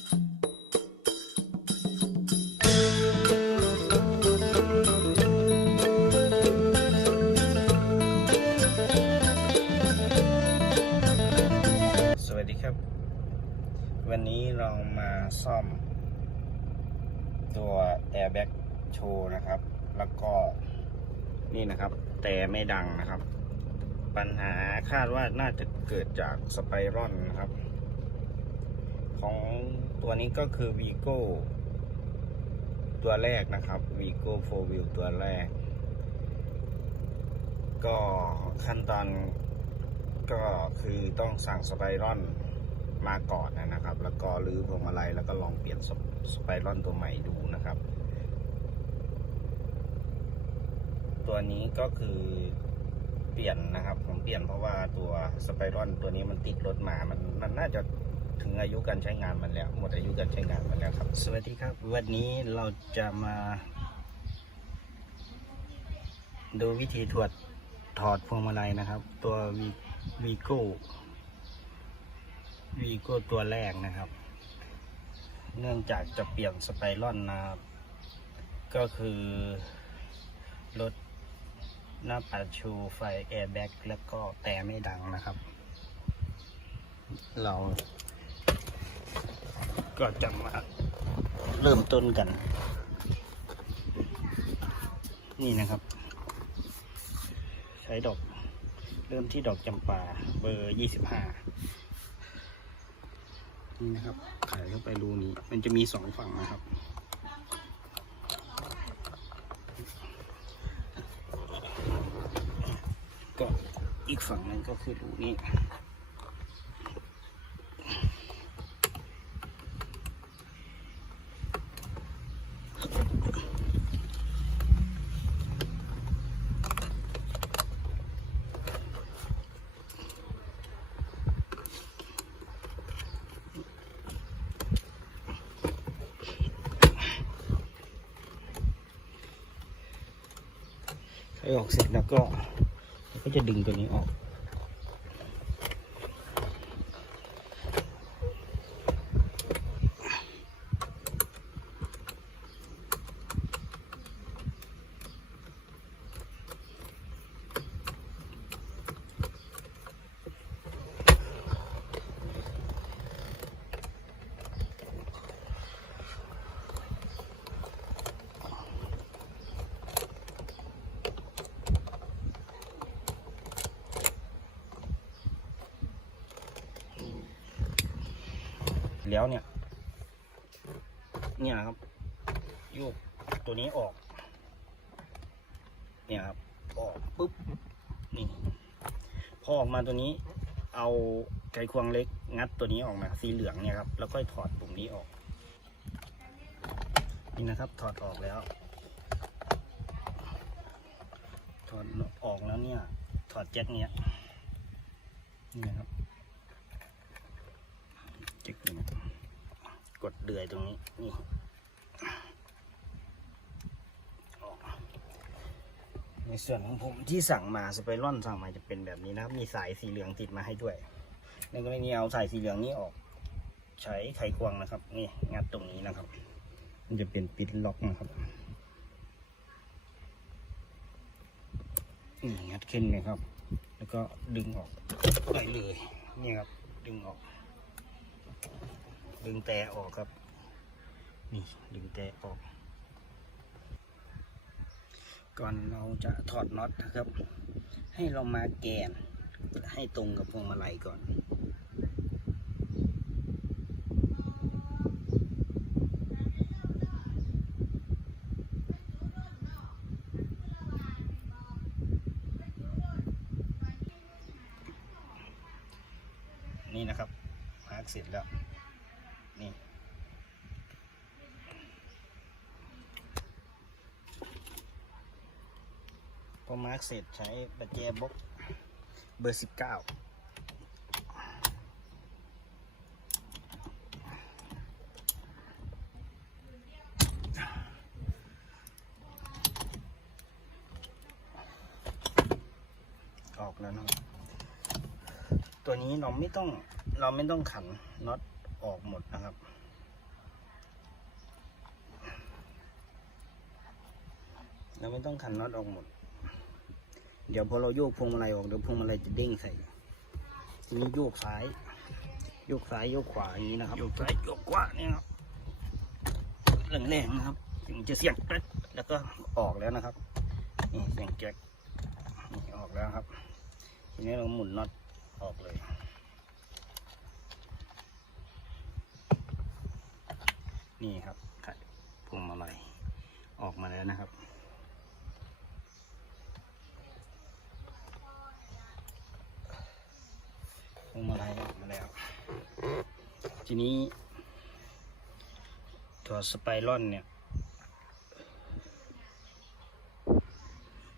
สวัสดีครับวันนี้เรามาซ่อมตัว Airbag Show นะครับ แล้วก็นี่นะครับ แต่ไม่ดังนะครับ ปัญหาคาดว่าน่าจะเกิดจากสไปรอนนะครับ ของ ตัวนี้ก็คือ Vigo ตัวแรกนะครับ Vigo 4 Wheel ตัวแรก ก็ขั้นตอนก็คือต้องสั่งสไปรอนมาก่อนนะครับ แล้วก็รื้อพวงมาลัยแล้วก็ลองเปลี่ยนสสไปรอนตัวใหม่ดูนะครับ ตัวนี้ก็คือเปลี่ยนนะครับ ผมเปลี่ยนเพราะว่าตัวสไปรอนตัวนี้มันติดรถมา มันมันน่าจะ ถึงอายุการใช้งานมันแล้ว หมดอายุการใช้งานมันแล้วครับ สวัสดีครับ วันนี้เราจะมา ดูวิธีถอดถอดพวงมาลัยนะครับ ตัววีวีโก้วีโก้ตัวแรกนะครับ เนื่องจากจะเปลี่ยนสไปรอนนะครับก็คือรถหน้าปัดชูไฟแอร์แบ็กแล้วก็แต่ไม่ดังนะครับ เรา ก็จะมาเริ่มต้นกัน นี่นะครับ ใช้ดอก เริ่มที่ดอกจำปาเบอร์ยี่สิบห้านี่นะครับไขเข้าไปรูนี้ มันจะมีสองฝั่งนะครับก็อีกฝั่งนึงก็คือรูนี้ ออกเสร็จแล้วก็ก็จะดึงตัวนี้ออก เนี่ยครับโยกตัวนี้ออก เนี่ยครับออกปุ๊บนี่พอออกมาตัวนี้เอาไขควงเล็กงัดตัวนี้ออกมาสีเหลืองเนี่ยครับ แล้วก็ถอดปุ่มนี้ออก นี่นะครับ ถอดออกแล้ว ถอดออกแล้วเนี่ย ถอดแจ็คเนี้ยนี่นะครับแจิกหนึ่ง กดเดือยตรงนี้นี่ในส่วนของผมที่สั่งมาสไปรอนสั่งมาจะเป็นแบบนี้นะครับ มีสายสีเหลืองติดมาให้ด้วยในกรณีเอาสายสีเหลืองนี้ออก ใช้ไขควงนะครับ นี่งัดตรงนี้นะครับ มันจะเป็นปิดล็อกนะครับนี่งัดขึ้นนะครับ แล้วก็ดึงออกไปเลย นี่ครับ ดึงออก ดึงแต่ออกครับ นี่ดึงแต่ออก ก่อนเราจะถอดน็อตนะครับ ให้เรามาแกนให้ตรงกับพวงมาลัยก่อน พอมาร์กเสร็จใช้ประแจบล็อกเบอร์สิบเก้าออกแล้วนะตัวนี้เราไม่ต้องเราไม่ต้องขันน็อตออกหมดนะครับเราไม่ต้องขันน็อตออกหมด เดี๋ยวพอเราโยกพวงมาลัยออกเดี๋ยวพวงมาลัยจะเด้งใส่ทีนี้โยกซ้าย โยกซ้ายโยกขวาอย่างนี้นะครับ โยกซ้ายโยกขวาเนี่ยครับแรงๆนะครับ ถึงจะเสียงแป๊ดแล้วก็ออกแล้วนะครับนี่เสียงแก๊กนี่ออกแล้วครับ ทีนี้เราหมุนน็อตออกเลยนี่ครับขัดพวงมาลัยออกมาแล้วนะครับ วงมาลัยออกมาแล้ว ทีนี้ ตัวสไปรอนเนี่ย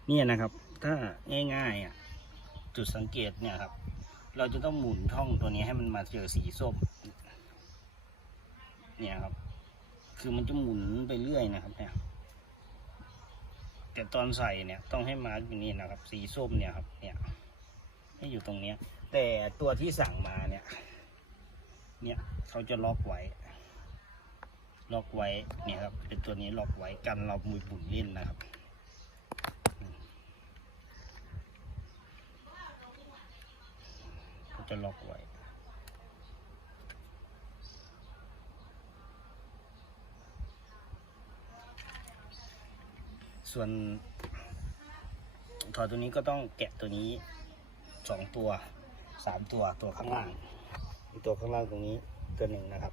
เนี่ยนะครับ ถ้าง่ายๆอะจุดสังเกตเนี่ยครับ เราจะต้องหมุนท่องตัวนี้ให้มันมาเจอสีส้ม เนี่ยครับ คือมันจะหมุนไปเรื่อยนะครับเนี่ยแต่ตอนใส่เนี่ยต้องให้มาอยู่นี่นะครับ สีส้มเนี่ยครับ เนี่ยให้อยู่ตรงเนี้ย แต่ตัวที่สั่งมาเนี่ย เนี่ยเขาจะล็อกไว้ ล็อกไว้ เนี่ยครับ เป็นตัวนี้ล็อกไว้กันเรามือบุนเล่นนะครับ เขาจะล็อกไว้ส่วนถอดตัวนี้ก็ต้องแกะตัวนี้สองตัว สามตัวตัวข้างล่างมีตัวข้างล่างตรงนี้ตัวหนึ่งนะครับ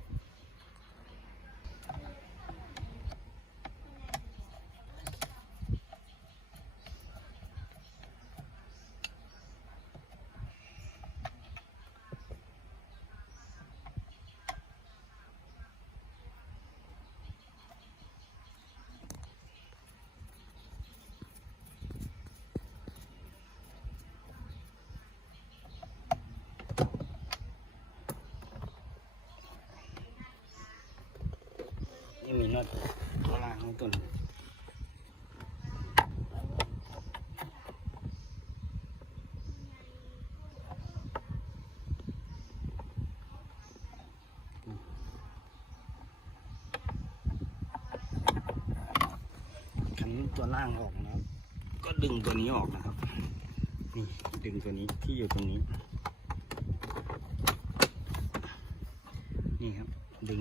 นี่มีน็อตข้งล่างของตัวนี้ขันตัวล่างออกนะก็ดึงตัวนี้ออกนะครับ นี่ดึงตัวนี้ที่อยู่ตรงนี้ นี่ครับ ดึง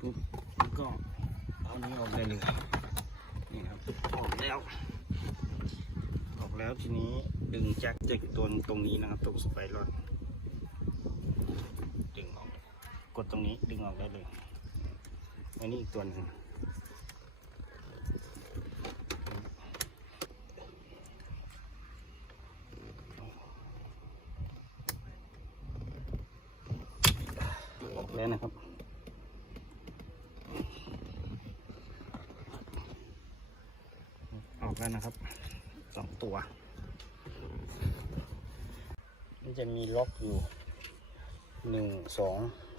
ปุ๊บ อานี้ออกได้เลยนี่ครับออกแล้ว ออกแล้วทีนี้ดึงแจ็คจากตัวตรงนี้นะครับ ตรงสไปรอนดึงออก กดตรงนี้ดึงออกได้เลยอันนี้อีกตัวหนึ่งออกแล้วนะครับ ออกแล้วนะครับสอง ตัว มันจะมีล็อกอยู่หนึ่งสอง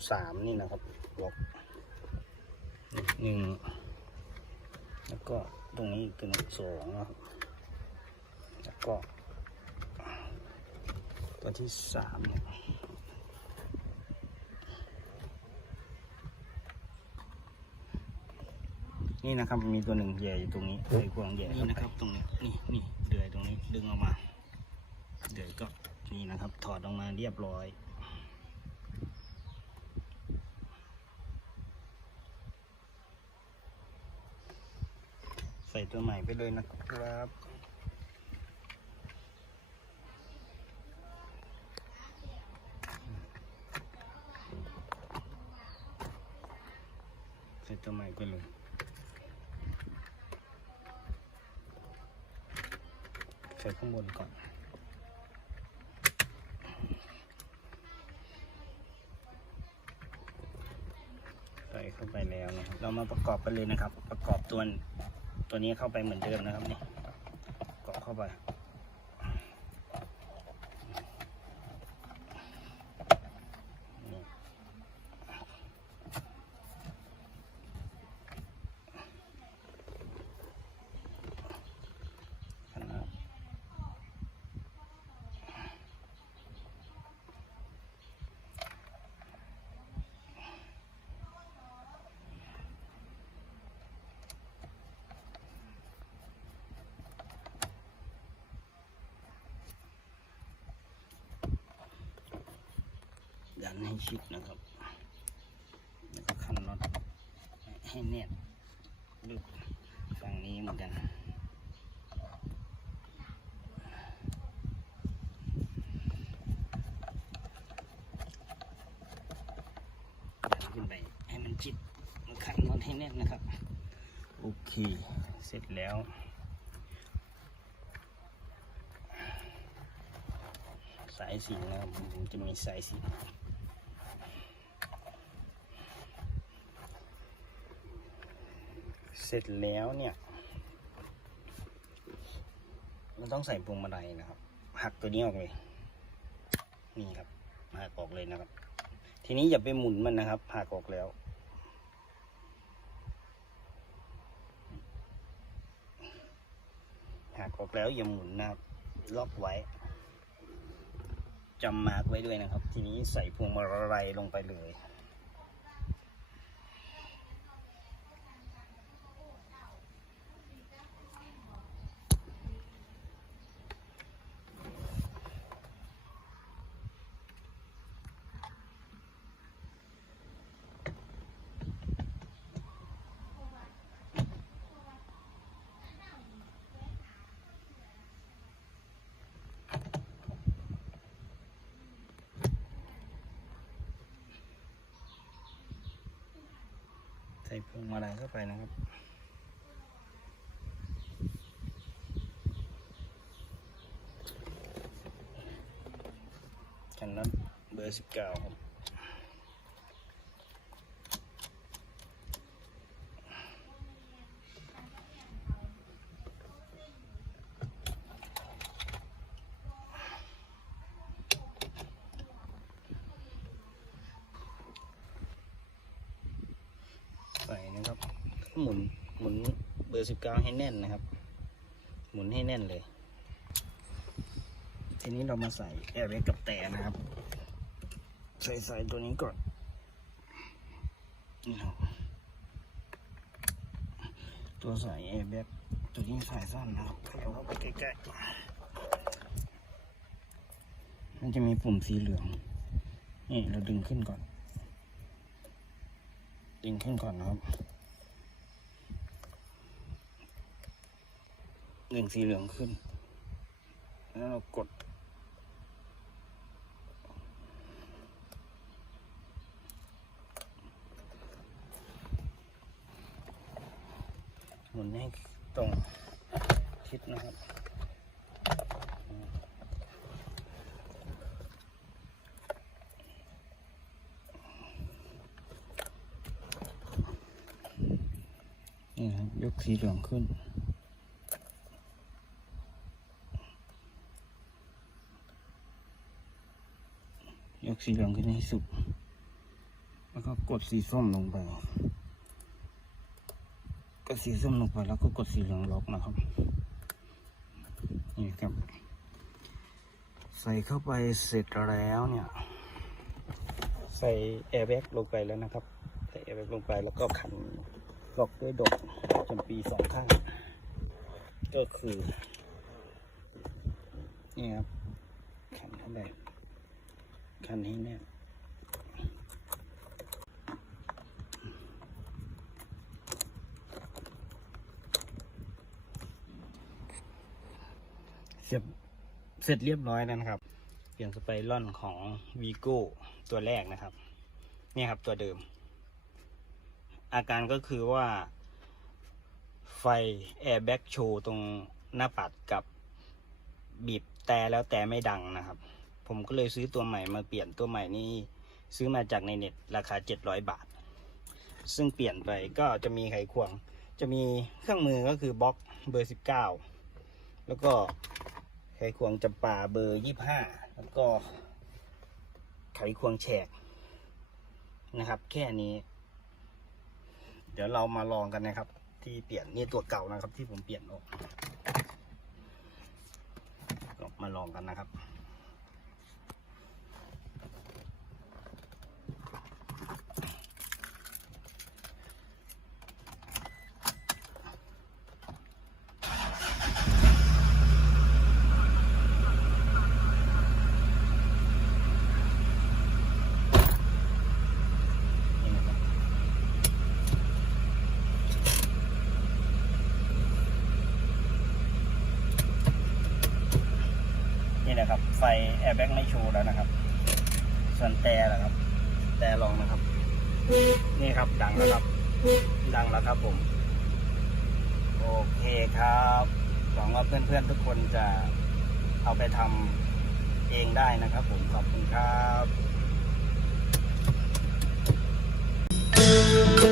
สามนี่นะครับล็อกหนึ่งแล้วก็ตรงนี้อีกตัวหนึงสองนะครับแล้วก็ตัวที่สามเนี่ยนี่นะครับมีตัวหนึ่งใหญ่อยู่ตรงนี้เลยพวงใหญ่นี่นะครับตรงนี้นี่นี่เดึงออกมา เดือยวก็นี่นะครับ ถอดออกมาเรียบร้อย ใส่ตัวใหม่ไปเลยนะครับใส่ตัวใหม่ไปเลย นก่อน ใส่เข้าไปแล้วนะครับ เรามาประกอบกันเลยนะครับ ประกอบตัวตัวนี้เข้าไปเหมือนเดิมนะครับนี่ประกอบเข้าไป ให้ชิดนะครับแล้วก็ขันน็อตให้แน่นดูฝั่งนี้เหมือนกันขึ้นไปให้มันจิตมันขันน็อตให้แน่นนะครับ โอเค เสร็จแล้วสายสีนะครับผมจะมีสายสี เสร็จแล้วเนี่ย มันต้องใส่พวงมาลัยนะครับ หักตัวนี้ออกเลย นี่ครับ หักออกเลยนะครับ ทีนี้อย่าไปหมุนมันนะครับ หักออกแล้ว หักออกแล้วอย่าหมุนนะครับ ล็อกไว้จำมาร์กไว้ด้วยนะครับ ทีนี้ใส่พวงมาลัยลงไปเลย พวงมาลัยเข้าไปนะครับกันนั้นเบอร์สิบเก้าครับ ใส่นะครับ หมุนหมุนเบอร์สิบเก้าให้แน่นนะครับ หมุนให้แน่นเลย ทีนี้เรามาใส่แอร์เวกกับแต่นะครับ ใส่ใส่ตัวนี้ก่อนตัวใส่แอร์แบ็กตัวนี้สายสั้นนะครับเอาเข้าไปใกล้ๆมันจะมีปุ่มสีเหลือง นี่เราดึงขึ้นก่อน ดึงขึ้นก่อนนะครับ ดึงสีเหลืองขึ้น แล้วเรากด หมุนให้ตรงทิศนะครับนี่ครับยกสีเหลืองขึ้น สีเหลืองขึ้นให้สุด แล้วก็กดสีส้มลงไป กดสีส้มลงไปแล้วก็กดสีเหลืองล็อกนะครับ นี่ครับ ใส่เข้าไปเสร็จแล้วเนี่ย ใส่แอร์แบ็กลงไปแล้วนะครับ ใส่แอร์แบ็กลงไปแล้วก็ขันล็อกด้วยดอกจำปีสองข้าง ก็คือ นี่ครับขันเข้าไป ขันให้แน่นเสร็จเสร็จเรียบร้อยแล้วนะครับ เปลี่ยนสไปรอนของวีโก้ตัวแรกนะครับ เนี่ยครับตัวเดิม อาการก็คือว่าไฟแอร์แบ็กโชว์ตรงหน้าปัดกับบีบแต่แล้วแต่ไม่ดังนะครับ ผมก็เลยซื้อตัวใหม่มาเปลี่ยนตัวใหม่นี้ซื้อมาจากในเน็ตราคา 700 บาท ซึ่งเปลี่ยนไปก็จะมีไขควง จะมีเครื่องมือก็คือบล็อกเบอร์ 19 แล้วก็ไขควงจำปาเบอร์ 25 แล้วก็ไขควงแฉกนะครับ แค่นี้ เดี๋ยวเรามาลองกันนะครับ ที่เปลี่ยนนี่ตัวเก่านะครับ ที่ผมเปลี่ยนออกมาลองกันนะครับ แอร์แบ็กไม่โชว์แล้วนะครับ ส่วนแต่นะครับ แต่ลองนะครับ นี่ครับดังแล้วครับ ดังแล้วครับผม โอเคครับหวังว่าเพื่อนๆทุกคนจะเอาไปทำเองได้นะครับผมขอบคุณครับ